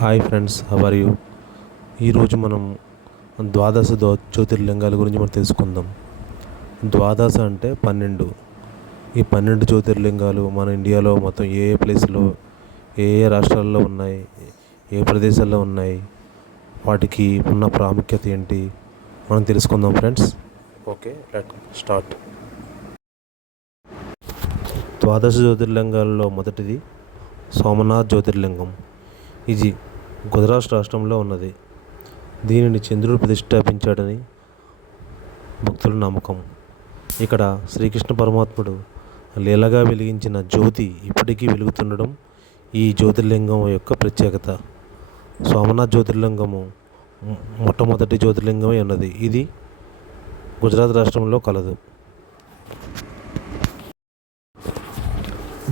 Hi friends, how are you? ఈరోజు మనం ద్వాదశ జ్యోతిర్లింగాల గురించి మనం తెలుసుకుందాం. ద్వాదశ అంటే 12. ఈ 12 జ్యోతిర్లింగాలు మన ఇండియాలో మొత్తం ఏ ఏ ప్లేస్లో ఏ ఏ రాష్ట్రాల్లో ఉన్నాయి, ఏ ప్రదేశాల్లో ఉన్నాయి, వాటికి ఉన్న ప్రాముఖ్యత ఏంటి మనం తెలుసుకుందాం ఫ్రెండ్స్. Okay, let start. ద్వాదశ జ్యోతిర్లింగాలలో మొదటిది సోమనాథ్ జ్యోతిర్లింగం. ఇది గుజరాత్ రాష్ట్రంలో ఉన్నది. దీనిని చంద్రుడు ప్రతిష్టాపించాడని భక్తుల నమ్మకం. ఇక్కడ శ్రీకృష్ణ పరమాత్ముడు లీలగా వెలిగించిన జ్యోతి ఇప్పటికీ వెలుగుతుండడం ఈ జ్యోతిర్లింగం యొక్క ప్రత్యేకత. సోమనాథ్ జ్యోతిర్లింగము మొట్టమొదటి జ్యోతిర్లింగమై ఉన్నది. ఇది గుజరాత్ రాష్ట్రంలో కలదు.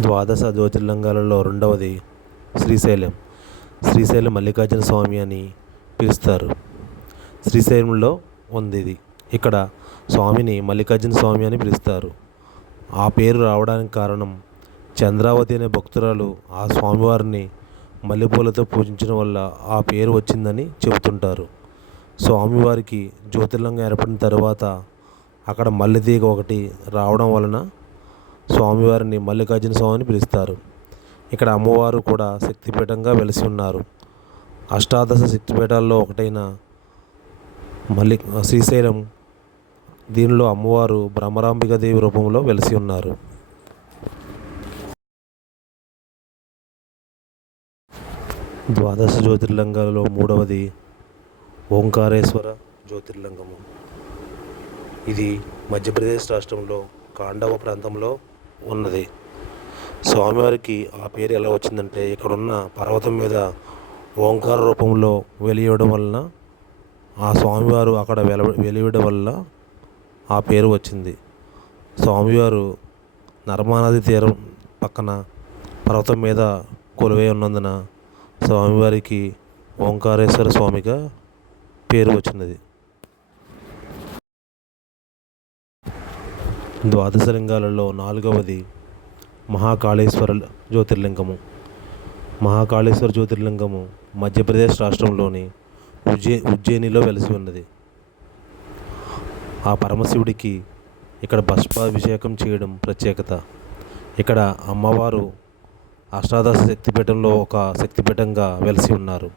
ద్వాదశ జ్యోతిర్లింగాలలో రెండవది శ్రీశైలం. శ్రీశైలం మల్లికార్జున స్వామి అని పిలుస్తారు. శ్రీశైలంలో ఉంది ఇది. ఇక్కడ స్వామిని మల్లికార్జున స్వామి అని పిలుస్తారు. ఆ పేరు రావడానికి కారణం చంద్రావతి అనే భక్తురాలు ఆ స్వామివారిని మల్లెపూలతో పూజించడం వల్ల ఆ పేరు వచ్చిందని చెబుతుంటారు. స్వామివారికి జ్యోతిర్లింగం ఏర్పడిన తర్వాత అక్కడ మల్లెతీగ ఒకటి రావడం వలన స్వామివారిని మల్లికార్జున స్వామి అని పిలుస్తారు. ఇక్కడ అమ్మవారు కూడా శక్తిపీఠంగా వెలిసి ఉన్నారు. అష్టాదశ శక్తిపీఠాల్లో ఒకటైన శ్రీశైలం, దీనిలో అమ్మవారు బ్రహ్మరాంబికాదేవి రూపంలో వెలిసి ఉన్నారు. ద్వాదశ జ్యోతిర్లింగాలలో మూడవది ఓంకారేశ్వర జ్యోతిర్లింగము. ఇది మధ్యప్రదేశ్ రాష్ట్రంలో కాండవ ప్రాంతంలో ఉన్నది. స్వామివారికి ఆ పేరు ఎలా వచ్చిందంటే ఇక్కడున్న పర్వతం మీద ఓంకార రూపంలో వెలియడం వలన ఆ స్వామివారు అక్కడ వెలియడం వల్ల ఆ పేరు వచ్చింది. స్వామివారు నర్మదా తీరం పక్కన పర్వతం మీద కొలువై ఉన్నందున స్వామివారికి ఓంకారేశ్వర స్వామిగా పేరు వచ్చినది. ద్వాదశ లింగాలలో నాలుగవది మహాకాళేశ్వర జ్యోతిర్లింగము. మహాకాళేశ్వర జ్యోతిర్లింగము మధ్యప్రదేశ్ రాష్ట్రంలోని ఉజ్జయినిలో వెలిసి ఉన్నది. ఆ పరమశివుడికి ఇక్కడ భస్మాభిషేకం చేయడం ప్రత్యేకత. ఇక్కడ అమ్మవారు అష్టాదశ శక్తిపీఠంలో ఒక శక్తిపీఠంగా వెలిసి ఉన్నారు.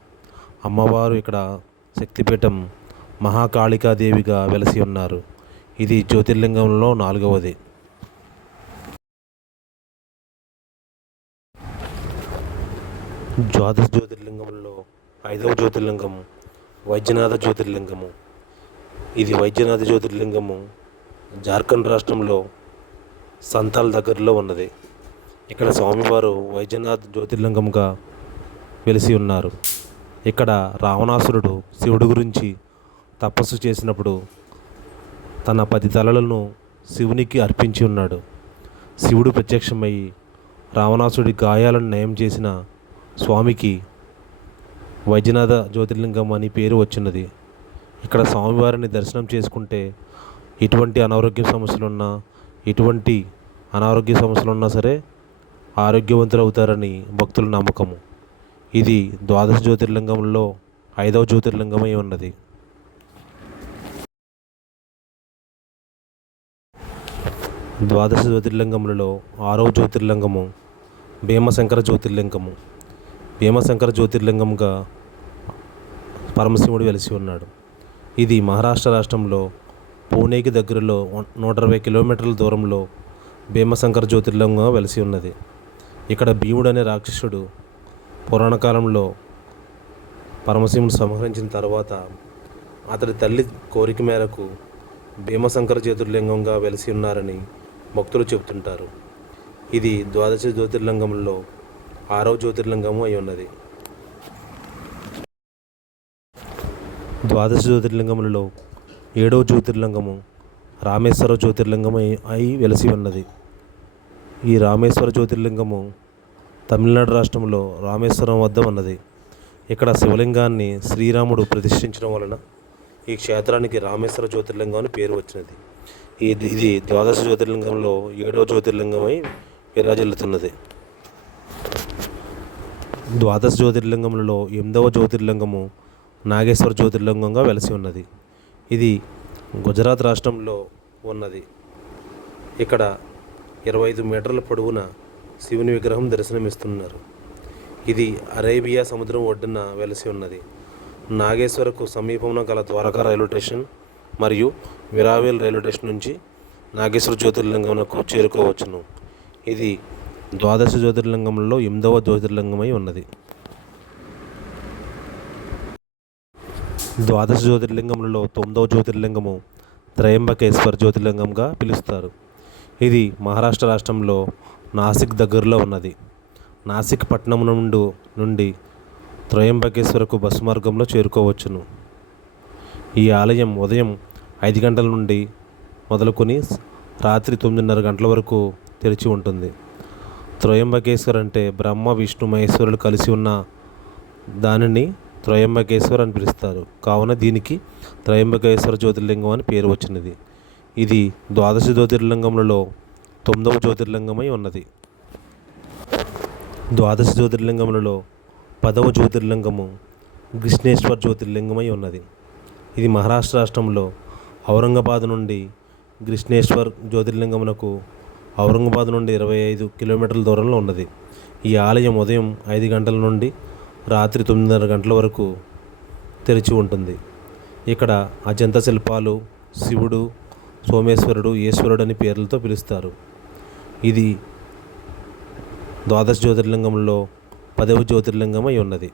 అమ్మవారు ఇక్కడ శక్తిపీఠం మహాకాళికాదేవిగా వెలిసి ఉన్నారు. ఇది జ్యోతిర్లింగంలో నాలుగవది. ద్వాదశ జ్యోతిర్లింగంలో ఐదవ జ్యోతిర్లింగము వైద్యనాథ జ్యోతిర్లింగము. ఇది వైద్యనాథ జ్యోతిర్లింగము జార్ఖండ్ రాష్ట్రంలో సంతాల్ దగ్గరలో ఉన్నది. ఇక్కడ స్వామివారు వైద్యనాథ్ జ్యోతిర్లింగంగా వెలిసి ఉన్నారు. ఇక్కడ రావణాసురుడు శివుడి గురించి తపస్సు చేసినప్పుడు తన 10 తలలను శివునికి అర్పించి ఉన్నాడు. శివుడు ప్రత్యక్షమయ్యి రావణాసుడి గాయాలను నయం చేసిన స్వామికి వైద్యనాథ జ్యోతిర్లింగం అని పేరు వచ్చినది. ఇక్కడ స్వామివారిని దర్శనం చేసుకుంటే ఎటువంటి అనారోగ్య సమస్యలున్నా సరే ఆరోగ్యవంతులు అవుతారని భక్తుల నమ్మకము. ఇది ద్వాదశ జ్యోతిర్లింగంలో ఐదవ జ్యోతిర్లింగమై ఉన్నది. ద్వాదశ జ్యోతిర్లింగములలో ఆరవ జ్యోతిర్లింగము భీమశంకర జ్యోతిర్లింగము. భీమశంకర జ్యోతిర్లింగంగా పరమశివుడు వెలిసి ఉన్నాడు. ఇది మహారాష్ట్ర రాష్ట్రంలో పూణేకి దగ్గరలో 120 కిలోమీటర్ల దూరంలో భీమశంకర జ్యోతిర్లింగంగా వెలిసి ఉన్నది. ఇక్కడ భీముడు అనే రాక్షసుడు పురాణకాలంలో పరమశివుని సంహరించిన తర్వాత అతడి తల్లి కోరిక మేరకు భీమశంకర జ్యోతిర్లింగంగా వెలిసి ఉన్నారని భక్తులు చెబుతుంటారు. ఇది ద్వాదశ జ్యోతిర్లింగంలో ఆరవ జ్యోతిర్లింగము అయి ఉన్నది. ద్వాదశ జ్యోతిర్లింగములలో ఏడవ జ్యోతిర్లింగము రామేశ్వర జ్యోతిర్లింగం అయి వెలిసి ఉన్నది. ఈ రామేశ్వర జ్యోతిర్లింగము తమిళనాడు రాష్ట్రంలో రామేశ్వరం వద్ద ఉన్నది. ఇక్కడ శివలింగాన్ని శ్రీరాముడు ప్రతిష్ఠించడం వలన ఈ క్షేత్రానికి రామేశ్వర జ్యోతిర్లింగం అని పేరు వచ్చినది. ఇది ద్వాదశ జ్యోతిర్లింగంలో ఏడవ జ్యోతిర్లింగమై విరాజిల్లుతున్నది. ద్వాదశ జ్యోతిర్లింగములలో 8వ జ్యోతిర్లింగము నాగేశ్వర జ్యోతిర్లింగంగా వెలసి ఉన్నది. ఇది గుజరాత్ రాష్ట్రంలో ఉన్నది. ఇక్కడ 25 మీటర్ల పొడవున శివుని విగ్రహం దర్శనమిస్తున్నారు. ఇది అరేబియా సముద్రం ఒడ్డున వెలసి ఉన్నది. నాగేశ్వరకు సమీపంలో గల ద్వారకా రైల్వే స్టేషన్ మరియు విరావేల్ రైల్వే స్టేషన్ నుంచి నాగేశ్వర జ్యోతిర్లింగంకు చేరుకోవచ్చును. ఇది ద్వాదశ జ్యోతిర్లింగంలో 8వ జ్యోతిర్లింగమై ఉన్నది. ద్వాదశ జ్యోతిర్లింగములలో 9వ జ్యోతిర్లింగము త్రయంబకేశ్వర్ జ్యోతిర్లింగంగా పిలుస్తారు. ఇది మహారాష్ట్ర రాష్ట్రంలో నాసిక్ దగ్గరలో ఉన్నది. నాసిక్ పట్టణం నుండి త్రయంబకేశ్వరకు బస్సు మార్గంలో చేరుకోవచ్చును. ఈ ఆలయం ఉదయం 5 గంటల నుండి మొదలుకొని రాత్రి 9:30 గంటల వరకు తెరిచి ఉంటుంది. త్రయంబకేశ్వర్ అంటే బ్రహ్మ విష్ణు మహేశ్వరులు కలిసి ఉన్న దానిని త్రయంబకేశ్వర్ అని పిలుస్తారు. కావున దీనికి త్రయంబకేశ్వర జ్యోతిర్లింగం అని పేరు వచ్చినది. ఇది ద్వాదశ జ్యోతిర్లింగములలో 9వ జ్యోతిర్లింగమై ఉన్నది. ద్వాదశ జ్యోతిర్లింగములలో 10వ జ్యోతిర్లింగము కృష్ణేశ్వర్ జ్యోతిర్లింగమై ఉన్నది. ఇది మహారాష్ట్ర రాష్ట్రంలో ఔరంగాబాద్ నుండి కృష్ణేశ్వర్ జ్యోతిర్లింగమునకు ఔరంగాబాద్ నుండి 25 కిలోమీటర్ల దూరంలో ఉన్నది. ఈ ఆలయం ఉదయం 5 గంటల నుండి రాత్రి 9:30 గంటల వరకు తెరిచి ఉంటుంది. ఇక్కడ అజంతా శిల్పాలు, శివుడు, సోమేశ్వరుడు, ఈశ్వరుడు అని పేర్లతో పిలుస్తారు. ఇది ద్వాదశ జ్యోతిర్లింగంలో 10వ జ్యోతిర్లింగమై ఉన్నది.